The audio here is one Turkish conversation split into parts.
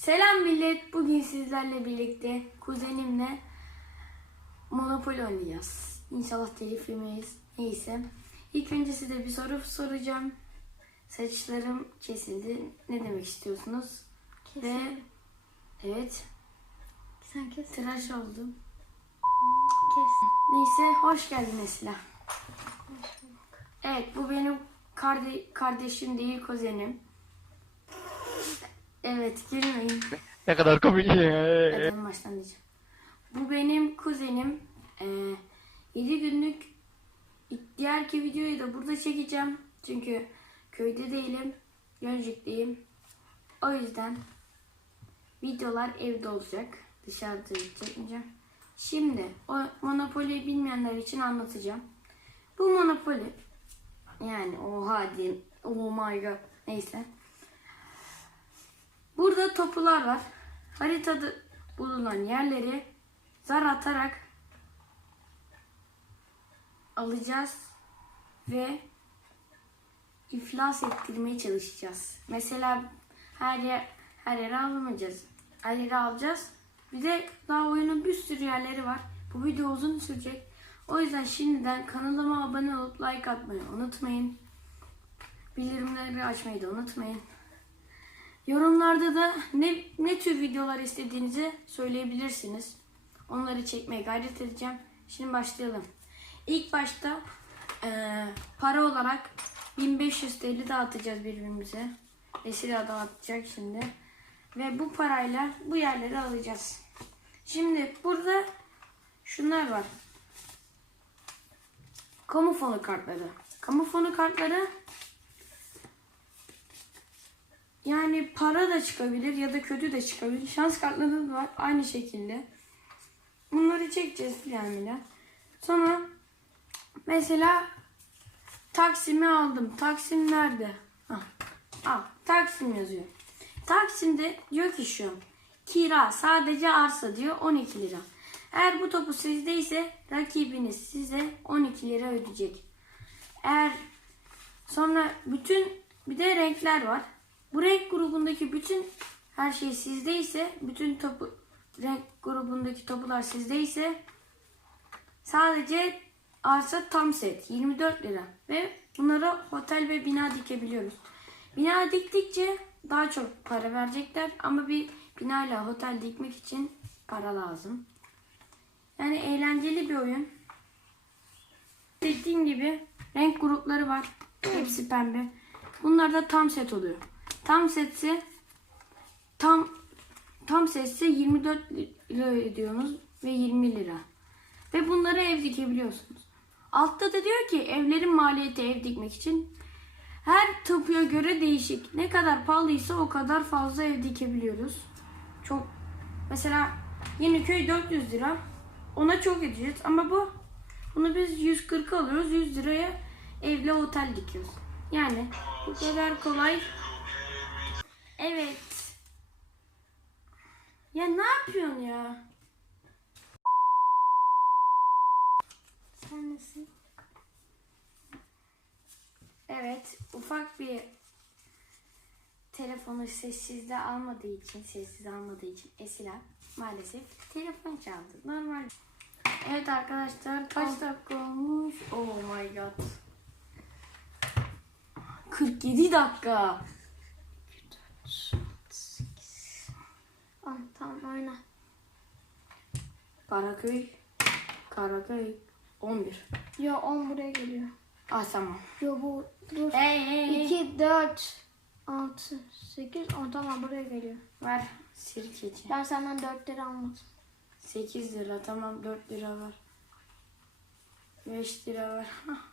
Selam millet. Bugün sizlerle birlikte kuzenimle Monopoly oynayacağız. İnşallah telif yemeyiz. Neyse. İlk önce size bir soru soracağım. Saçlarım kesildi. Ne demek istiyorsunuz? Ve evet Sen kes. tıraş oldum. Kes. Neyse hoş geldin Esila. Evet bu benim karde- kardeşim değil kuzenim. Evet gülmeyin. Ne kadar komik. Hadi en baştan diyeceğim. Bu benim kuzenim. Ee, 7 günlük diğerki videoyu da burada çekeceğim. Çünkü köyde değilim. Gölcük'teyim. O yüzden videolar evde olacak. Dışarıda çekmeyeceğim. Şimdi o Monopoly'yi bilmeyenler için anlatacağım. Bu Monopoly yani oha diyeyim. Oh my god. Neyse. Burada topular var. Haritada bulunan yerleri zar atarak alacağız ve iflas ettirmeye çalışacağız. Mesela her yer her yere alamayacağız. Her yere alacağız. Bir de daha oyunun bir sürü yerleri var. Bu video uzun sürecek. O yüzden şimdiden kanalıma abone olup like atmayı unutmayın. Bildirimleri açmayı da unutmayın. Yorumlarda da ne, ne tür videolar istediğinizi söyleyebilirsiniz. Onları çekmeye gayret edeceğim. Şimdi başlayalım. İlk başta eee, para olarak 1500 TL dağıtacağız birbirimize. Esila dağıtacak şimdi. Ve bu parayla bu yerleri alacağız. Şimdi burada şunlar var. Kamu fonu kartları. Kamu fonu kartları yani para da çıkabilir ya da kötü de çıkabilir. Şans kartları da var aynı şekilde. Bunları çekeceğiz filan Sonra mesela Taksim'i aldım. Taksim nerede? Hah, Al. Taksim yazıyor. Taksim'de diyor ki şu kira sadece arsa diyor 12 lira. Eğer bu topu sizdeyse rakibiniz size 12 lira ödeyecek. Eğer Sonra bütün bir de renkler var. Bu renk grubundaki bütün her şey sizdeyse, bütün topu renk grubundaki topular sizdeyse sadece arsa tam set 24 lira ve bunlara otel ve bina dikebiliyoruz. Bina diktikçe daha çok para verecekler ama bir binayla otel dikmek için para lazım. Yani eğlenceli bir oyun. Dediğim gibi renk grupları var. Hepsi pembe. Bunlar da tam set oluyor. Tam setse tam tam setse 24 lira ödüyorsunuz ve 20 lira. Ve bunları ev dikebiliyorsunuz. Altta da diyor ki evlerin maliyeti ev dikmek için her tapuya göre değişik. Ne kadar pahalıysa o kadar fazla ev dikebiliyoruz. Çok mesela Yeniköy 400 lira. Ona çok edeceğiz ama bu bunu biz 140 alıyoruz. 100 liraya evle otel dikiyoruz. Yani bu kadar kolay. Evet. Ya ne yapıyorsun ya? Sen nesin? Evet, ufak bir telefonu sessizde almadığı için, sessiz almadığı için Esila maalesef telefon çaldı. Normal. Evet arkadaşlar kaç dakika olmuş? Oh my god. 47 dakika. Al tamam oyna. Karaköy. Karaköy 11. Yo 10 buraya geliyor. Ah tamam. Yo bu dur. Hey hey hey. 2, 4, 6, 8, 10 tamam buraya geliyor. Ver sirkeci. Ben senden 4 lira almadım. 8 lira tamam 4 lira ver. 5 lira ver. Hah.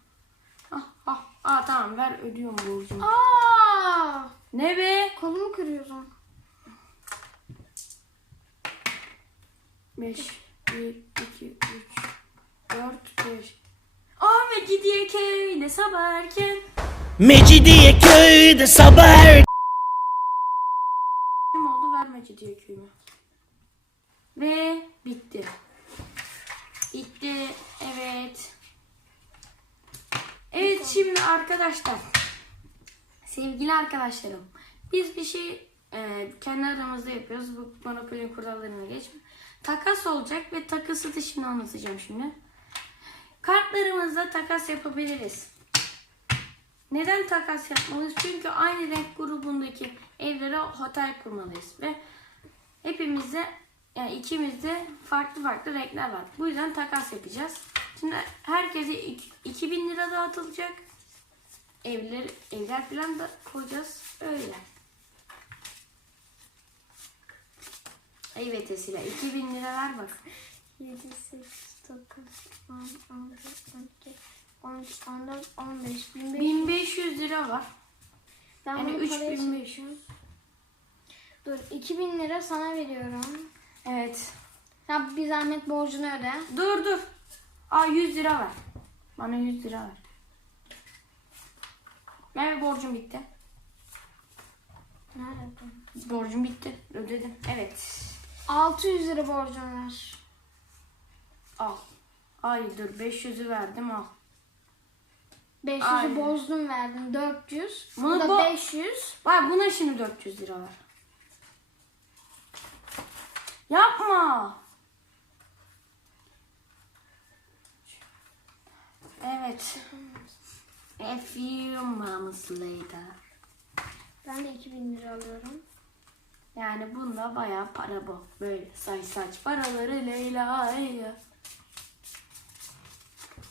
Ah, ah, ah tamam ver ödüyorum borcumu. Aa! Ne be? Kolumu kırıyorsun. 5, 1, 2, 3, 4, 5. Aa gidiyor köyde sabah erken. Mecidiye köyde sabah er- Kim oldu vermeci diyor köyüme. Ve bitti. Bitti. Evet. Evet şimdi arkadaşlar. Sevgili arkadaşlarım. Biz bir şey e, kendi aramızda yapıyoruz. Bu Monopoly kurallarına geçme. Takas olacak ve takası şimdi anlatacağım şimdi. Kartlarımızla takas yapabiliriz. Neden takas yapmalıyız? Çünkü aynı renk grubundaki evlere otel kurmalıyız ve hepimizde yani ikimizde farklı farklı renkler var. Bu yüzden takas yapacağız. Şimdi herkese iki- 2000 lira dağıtılacak. Evler, evler falan da koyacağız. Öyle. Evet Esila 2000 lira ver bak. 7, 8, 9, 10, 11, 12, 13, 14, 15, 1500. 1500 lira var. Ben Yani bunu paraya 3500. Dur 2000 lira sana veriyorum. Evet. Sen bir zahmet borcunu öde. Dur dur. Aa 100 lira ver. Bana 100 lira ver. Merve borcum bitti. Nerede? Borcum bitti. Ödedim. Evet. 600 lira borcun var. Al. Ay dur 500'ü verdim al. 500'ü Aynen. bozdum verdim. 400. Bunu Bu da bo- 500. Var buna şimdi 400 lira ver. Yapma. Evet. A few moments later. Ben de 2000 lira alıyorum. Yani bunda bayağı para bu. Böyle say saç paraları Leyla ya.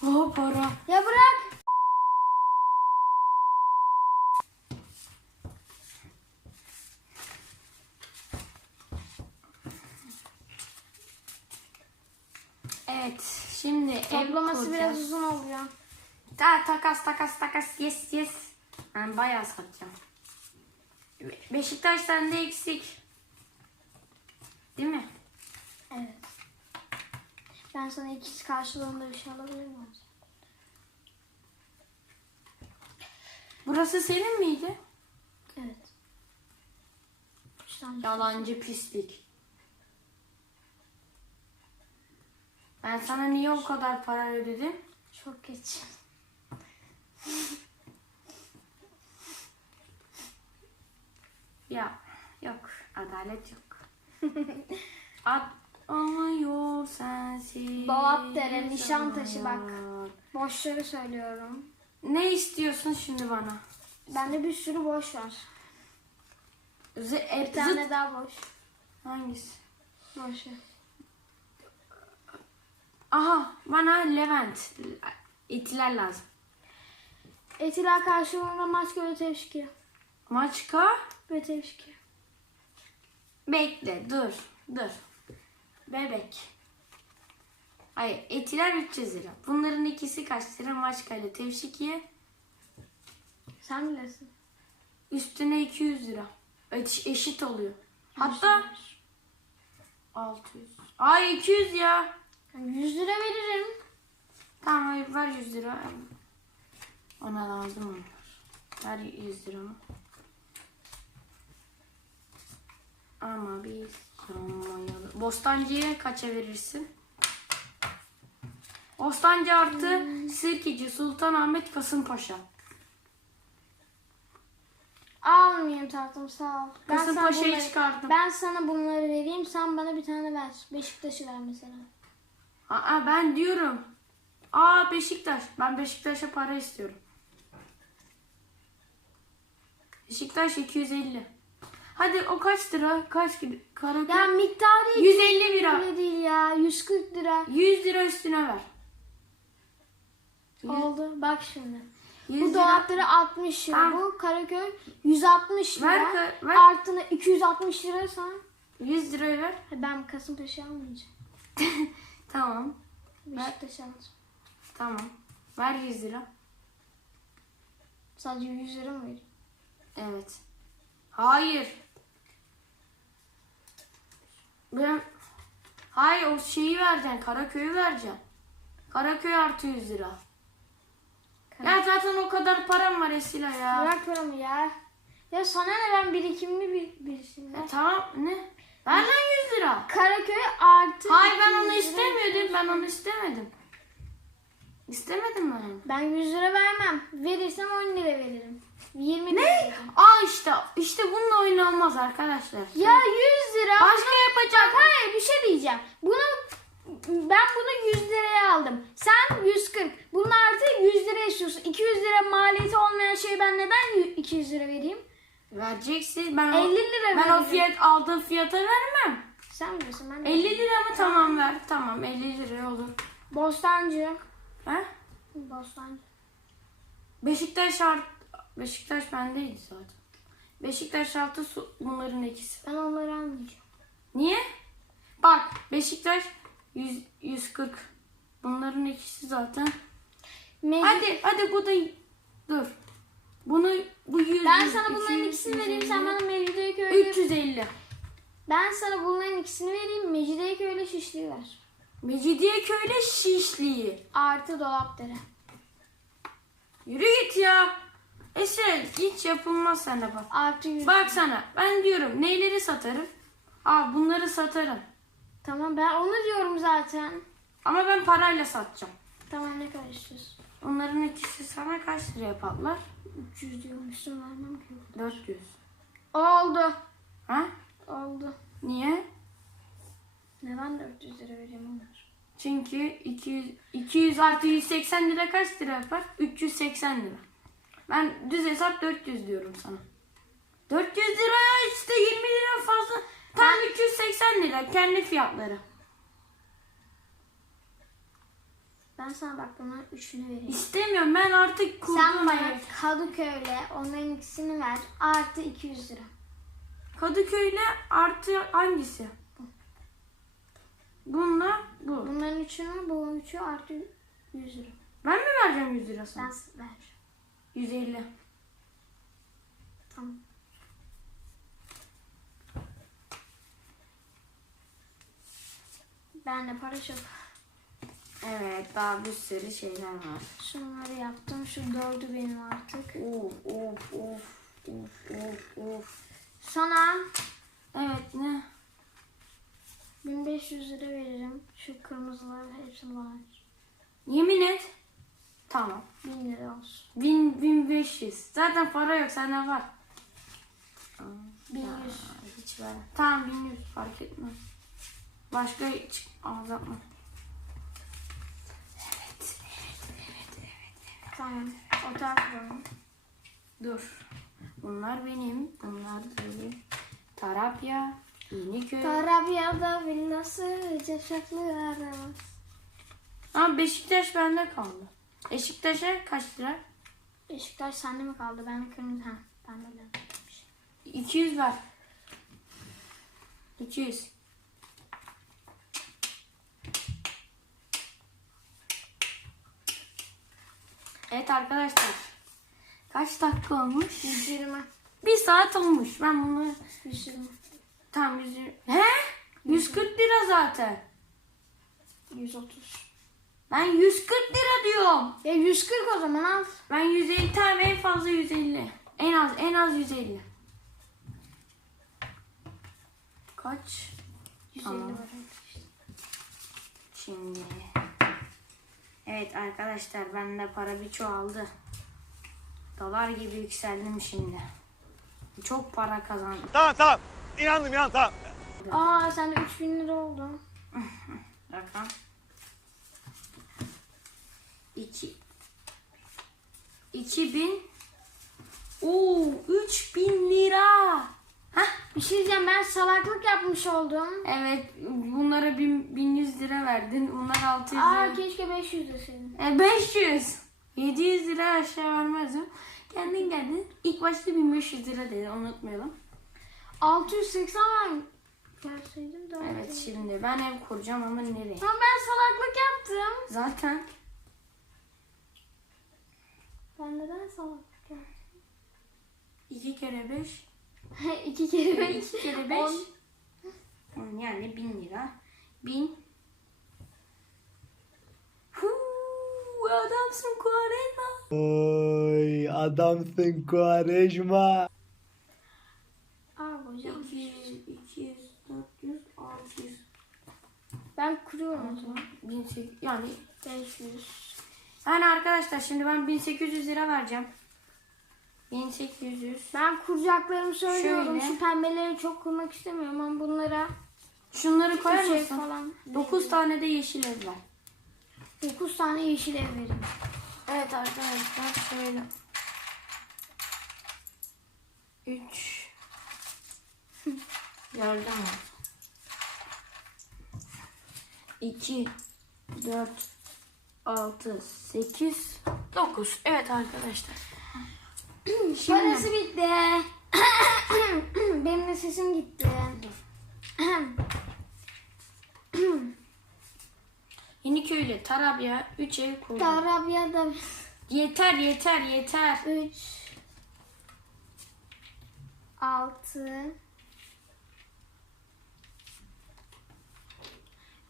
O para. Ya bırak. Evet. Şimdi ev Toplaması kuracağız. biraz uzun oluyor. Ta takas takas takas yes yes. Ben bayağı satacağım. Be- Beşiktaş sende eksik. Değil mi? Evet. Ben sana ikisi karşılığında bir şey alabilir miyim? Burası senin miydi? Evet. Üç tane. Yalancı pislik. Ben sana niye o kadar para ödedim? Çok geç. Ya yok adalet yok. At alıyor sensiz. Dolapdere, Nişantaşı bak. Boşları söylüyorum. Ne istiyorsun şimdi bana? Bende bir sürü boş var. Z Bir tane daha boş. Hangisi? Boş. Aha bana Levent. İtiler lazım. Etiler karşılığında maske ve tevşiki. Maçka. Ve tevşiki. Bekle dur dur. Bebek. Hayır etiler 300 lira. Bunların ikisi kaç lira? Maçka ile tevşikiye. Sen bilirsin. Üstüne 200 lira. Eş- eşit oluyor. Hatta 600. Ay 200 ya. Yani 100 lira veririm. Tamam hayır ver 100 lira. Ona lazım onlar. Ver 100 liramı. Ama biz sanmayalım. Bostancı'ya kaça verirsin? Bostancı artı Sirkeci Sultanahmet Kasımpaşa. Almayayım tatlım sağ ol. Ben Kasımpaşa'yı bunları, çıkardım. ben sana bunları vereyim. Sen bana bir tane ver. Beşiktaş'ı ver mesela. Aa ben diyorum. Aa Beşiktaş. Ben Beşiktaş'a para istiyorum. Beşiktaş 250. Hadi o kaç lira? Kaç gibi? Karaköy. Ya miktarı 150 lira. değil ya. 140 lira. 100 lira üstüne ver. Oldu. Bak şimdi. 100 Bu dolapları 60 lira. Tamam. Bu Karaköy 160 lira. Ver ver. Artına 260 lira sen. 100 lirayı ver. Ben Kasımpaşa'yı almayacağım. Tamam. Beşiktaş'ı alacağım. Tamam. Ver 100 lira. Sadece 100 lira mı vereyim? Evet. Hayır. Ben... Hayır o şeyi vereceksin. Karaköy'ü vereceksin. Karaköy artı 100 lira. Ya zaten o kadar param var Esila ya. Bırak paramı ya. Ya sana ne ben birikimli bir. Ya ya. tamam ne? Ver lan 100 lira. Karaköy artı. Hayır ben 200 onu istemiyordum. Ben onu istemedim. İstemedim ben onu. Ben 100 lira vermem. Verirsem 10 lira veririm. 20 Ne? Aa işte işte bununla oynanmaz arkadaşlar. Ya 100 lira. Başka yapacak. Bak hayır bir şey diyeceğim. Bunu ben bunu 100 liraya aldım. Sen 140. Bunun artı 100 lira istiyorsun. 200 lira maliyeti olmayan şeyi ben neden 200 lira vereyim? Vereceksin. Ben o, 50 lira ben o vereceğim. fiyat aldığım fiyata vermem. Sen bilirsin ben de. 50 lira mı tamam ver. Tamam 50 lira olur. Bostancı. He? Bostancı. Beşiktaş art Beşiktaş bendeydi zaten. Beşiktaş artı su, bunların ikisi. Ben onları almayacağım. Niye? Bak Beşiktaş 100, 140. Bunların ikisi zaten. Mecbur- Hadi hadi bu da dur. Bunu bu 100. Ben 100, sana bunların 200, ikisini vereyim. 150, Sen bana Mecidiyeköy'le 350. Ben sana bunların ikisini vereyim. Mecidiyeköy'le şişliği ver. Mecidiyeköy'le Şişli'yi. Artı Dolapdere. Yürü git ya. Esra hiç yapılmaz sende bak. Artı 100. Bak sana ben diyorum neyleri satarım? Al bunları satarım. Tamam ben onu diyorum zaten. Ama ben parayla satacağım. Tamam ne kadar istiyorsun? Onların ikisi sana kaç liraya patlar? 300 diyormuşsun vermem ki. 400. Oldu. Ha? Oldu. Niye? Neden 400 lira vereyim onlar? Çünkü 200, 200 artı 180 lira kaç lira yapar? 380 lira. Ben düz hesap 400 diyorum sana. 400 liraya işte 20 lira fazla. Tam 380 lira kendi fiyatları. Ben sana bak buna üçünü vereyim. İstemiyorum ben artık Sen kurdum bana evet. Kadıköy'le onların ikisini ver. Artı 200 lira. Kadıköy'le artı hangisi? Bununla bu. Bunların üçünü, bu üçü artı 100 lira. Ben mi vereceğim 100 lira sana? Ben ver. 150. Tamam. Ben de para çok. Evet daha bir sürü şeyler var. Şunları yaptım. Şu dördü benim artık. Of of of of of of. Sana Evet ne? 1500 lira veririm. Şu kırmızıları hepsini bana ver. Yemin et. Tamam. 1000 lira olsun. 1000 1500. Zaten para yok sende var. 1100. Hiç ver. Tamam 1100 fark etmez. Başka hiç azaltma. Evet, evet, evet, evet. Tamam. O tarafı. Dur. Bunlar benim. Bunlar benim. Tarapya, İğneköy. Tarabya'da villası Ceşaklı aramaz. Ama Beşiktaş bende kaldı. Beşiktaş'a kaç lira? Beşiktaş sende mi kaldı? Ben de kırmızı. Ha, ben de öyle. 200 ver. 200. Evet arkadaşlar. Kaç dakika olmuş? 120. Bir saat olmuş. Ben bunu 120. tam 100 He? 140 lira zaten. 130. Ben 140 lira diyorum. Ya 140 o zaman al. Ben 150 tane en fazla 150. En az en az 150. Kaç? 150 Tamam. var. Şimdi. Evet arkadaşlar bende para bir çoğaldı. Dolar gibi yükseldim şimdi. Çok para kazandım. Tamam tamam. İnandım inan tamam. Aa sende 3000 lira oldu. Rakam. 2 2000 Oo 3000 lira. Hah Bir şey diyeceğim ben salaklık yapmış oldum. evet bunlara 1000 1100 lira verdin. Bunlar 600 Aa lira. keşke 500 deseydin. E 500. 700 lira aşağı vermezdim. Kendin geldin. İlk başta 1500 lira dedi unutmayalım. 680 var mı? Verseydim daha Evet şimdi ben ev kuracağım ama nereye? Ama ben salaklık yaptım. Zaten Ben neden salaklık yaptım? 2 kere 5 İki kere beş. 2 kere 5 On. yani 1000 lira. 1000 Huu, adamsın Kuarema. Oy adamsın Kuarejma. Aa hocam. 200, 200, 400, 600, Ben kuruyorum o zaman. 1800 yani 500. yani arkadaşlar şimdi ben 1800 lira vereceğim. 1800. Ben kuracaklarımı söylüyorum. Şöyle. Şu pembeleri çok kurmak istemiyorum ama bunlara Şunları koyar şey mısın? falan. 9 tane de yeşil ev var. 9 tane yeşil ev vereyim. Evet arkadaşlar şöyle. 3 Yardım var. 2 4 6 8 9 Evet arkadaşlar. Şimdi Parası bitti. Benim de sesim gitti. Yeniköy'le Tarabya 3 ev kurdu. Tarabya'da Yeter yeter yeter. 3 6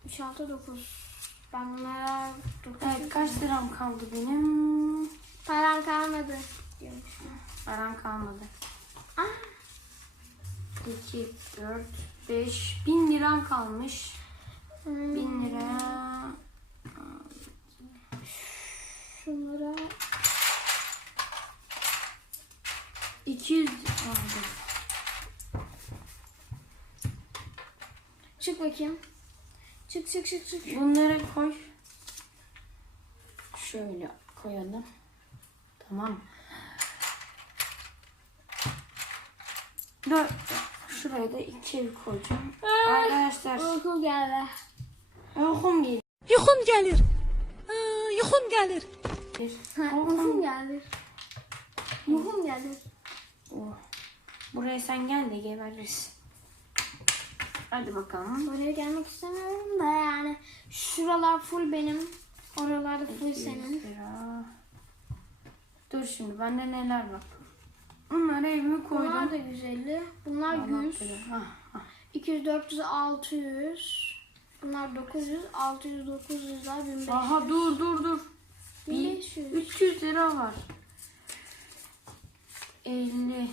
3 6 9 Ben bunlara 9 Evet kaç liram kaldı benim? param kalmadı. Param kalmadı. Ah, 2, 4, 5. 1000 liram kalmış. hmm, 1000 liraya Şunlara 200 aldım. çık bakayım. Çık çık çık çık. Bunları koy. Şöyle koyalım. Tamam. Dört. Şuraya da iki koyacağım. Arkadaşlar Uyku geldi. uykum geliyor. Yuxum gəlir. Aa, Yuxum gəlir. Ha, Uykum geldi. Uykum geldi. Oh. Buraya sen gel de gebeririz. Hadi bakalım. Oraya gelmek istemiyorum da yani. Şuralar full benim. Oralar da full 100 senin. lira. Dur şimdi bende neler var. Bunları evime koydum. Bunlar da 150. Bunlar 100. Anahtarı. Ah, ah. 200, 400, 600. Bunlar 900, 600, 900 daha 1500. Aha dur dur dur. Bir, 1500. 300 lira var. 50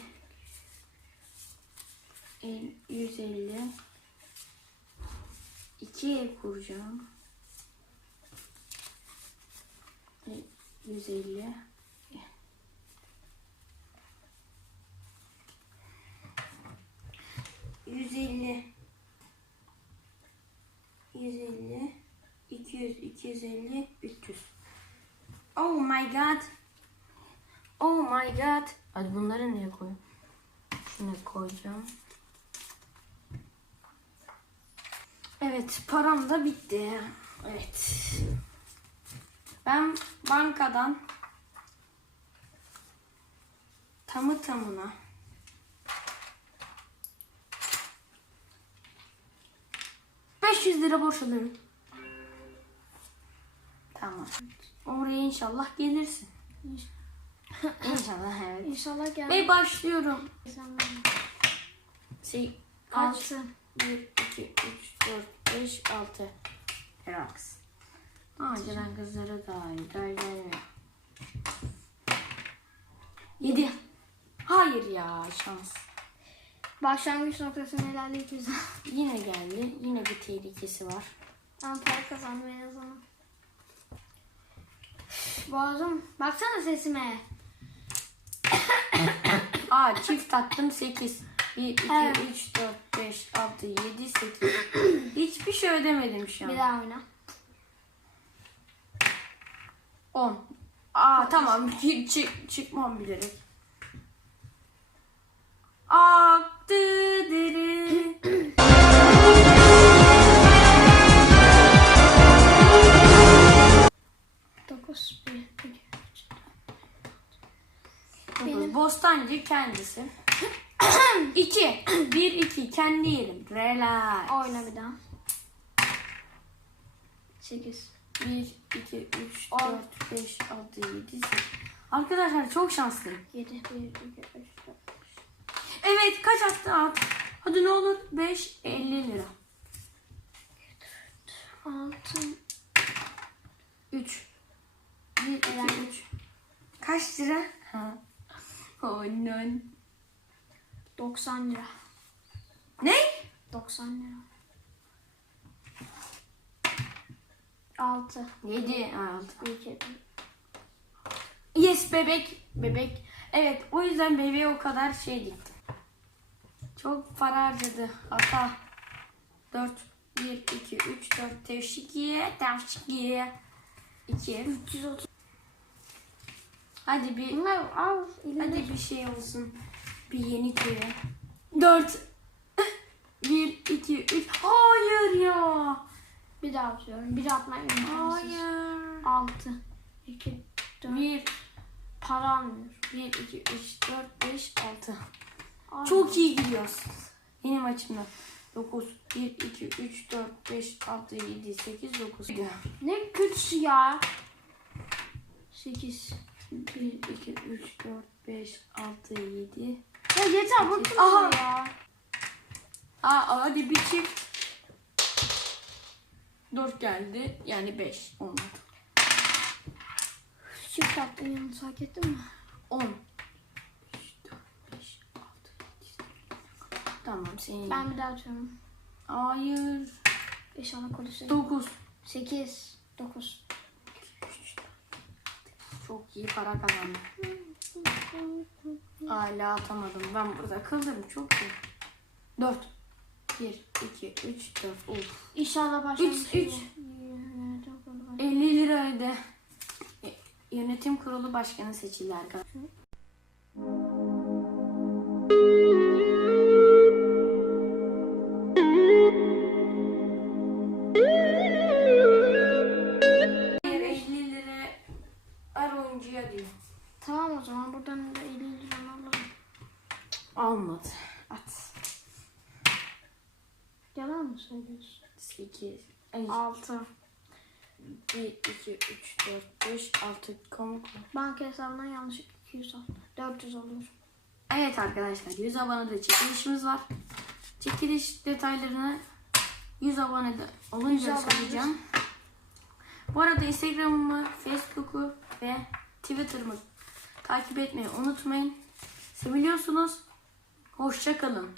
el- 150 2 ev kuracağım. E, 150 150 150 200 250 300 Oh my god. Oh my god. Hadi bunları nereye koyayım? Şunu koyacağım. Evet param da bitti. Evet. Ben bankadan tamı tamına ...500 lira borç alıyorum. Tamam. Oraya inşallah gelirsin. İnşallah evet. İnşallah gel. Ve başlıyorum. Şey, kaç? 6. 1, 2, 3, 4, 5, 6. Relax. Aa, gelen kızlara dahil. Gel gel gel. 7. Hayır ya şans. Başlangıç noktasına ilerleyip güzel. Yine geldi. Yine bir tehlikesi var. Ben para kazandım en azından. Boğazım. Baksana sesime. Aa çift attım 8. 1, 2, Evet. 3, 4, 5, 6, 7, 8. Hiçbir şey ödemedim şu Bir an. daha oyna. 10. Aa tamam çık, çık, çıkmam bilerek. Aktı deri. 9, 1, 2, Dokuz. Bostancı kendisi. 2. 1, 2. Kendi yerim. Relax. Oyna bir daha. 8. 1, 2, 3, 4, 5, 6, 7, 8. Arkadaşlar çok şanslıyım. 7, 1, 2, 3, 4. Evet kaç attı at. Hadi ne olur 5, 50 lira. 6, 3. 1, 2, 3. Kaç lira? Ha. Oh no. 90 lira. Ne? 90 lira. 6, 7, 6. 1, 2, Yes bebek. Bebek. Evet o yüzden bebeğe o kadar şey diktim. Çok para harcadı. Hata. 4, 1, 2, 3, 4. Tevşikiye, tevşikiye. 2. 330. Hadi bir, Bunlar al. hadi bir şey olsun. Bir yeni kere. 4. 1, 2, 3. Hayır ya. Bir daha atıyorum. Bir atmayı imkansız. Hayır. 6. 2. 4. 1, Para almıyor. 1, 2, 3, 4, 5, 6. Ay. Çok iyi gidiyoruz. Benim açımdan. 9, 1, 2, 3, 4, 5, 6, 7, 8, 9. Ne kötüsü ya. 8. 1, 2, 3, 4, 5, 6, 7. Ya yeter bıktım Aha. Ya. Aa, hadi bir çift. 4 geldi. Yani 5 olmadı. Çift attın yalnız fark ettin mi? 10. 3, 4, 5, 6, 7, Tamam senin. Ben bir daha atıyorum. Hayır. İnşallah kodüsü. 9. 8. 9. Çok iyi para kazandım. Hala atamadım. Ben burada kıldım. Çok iyi. 4. 1, 2, 3, 4. Of. İnşallah başka Üç, bir şey. üç. Evet, çok oldu. 50 lira öde. Y- Yönetim kurulu başkanı seçildi arkadaşlar. Hayır 50 lira ar oyuncuya diyor. Tamam o zaman buradan da 50 lira alalım. Almadı. At. Yalan mı söylüyorsun? 8, 6. 1, 2, 3, 4, 5, 6 komik. Banka hesabından yanlışlıkla 200 aldım. 400 olur. Evet arkadaşlar 100 abonede çekilişimiz var. Çekiliş detaylarını 100 abonede olunca 100 abone. söyleyeceğim. Bu arada Instagram'ımı, Facebook'u ve Twitter'ımı takip etmeyi unutmayın. Seviliyorsunuz. Hoşça kalın.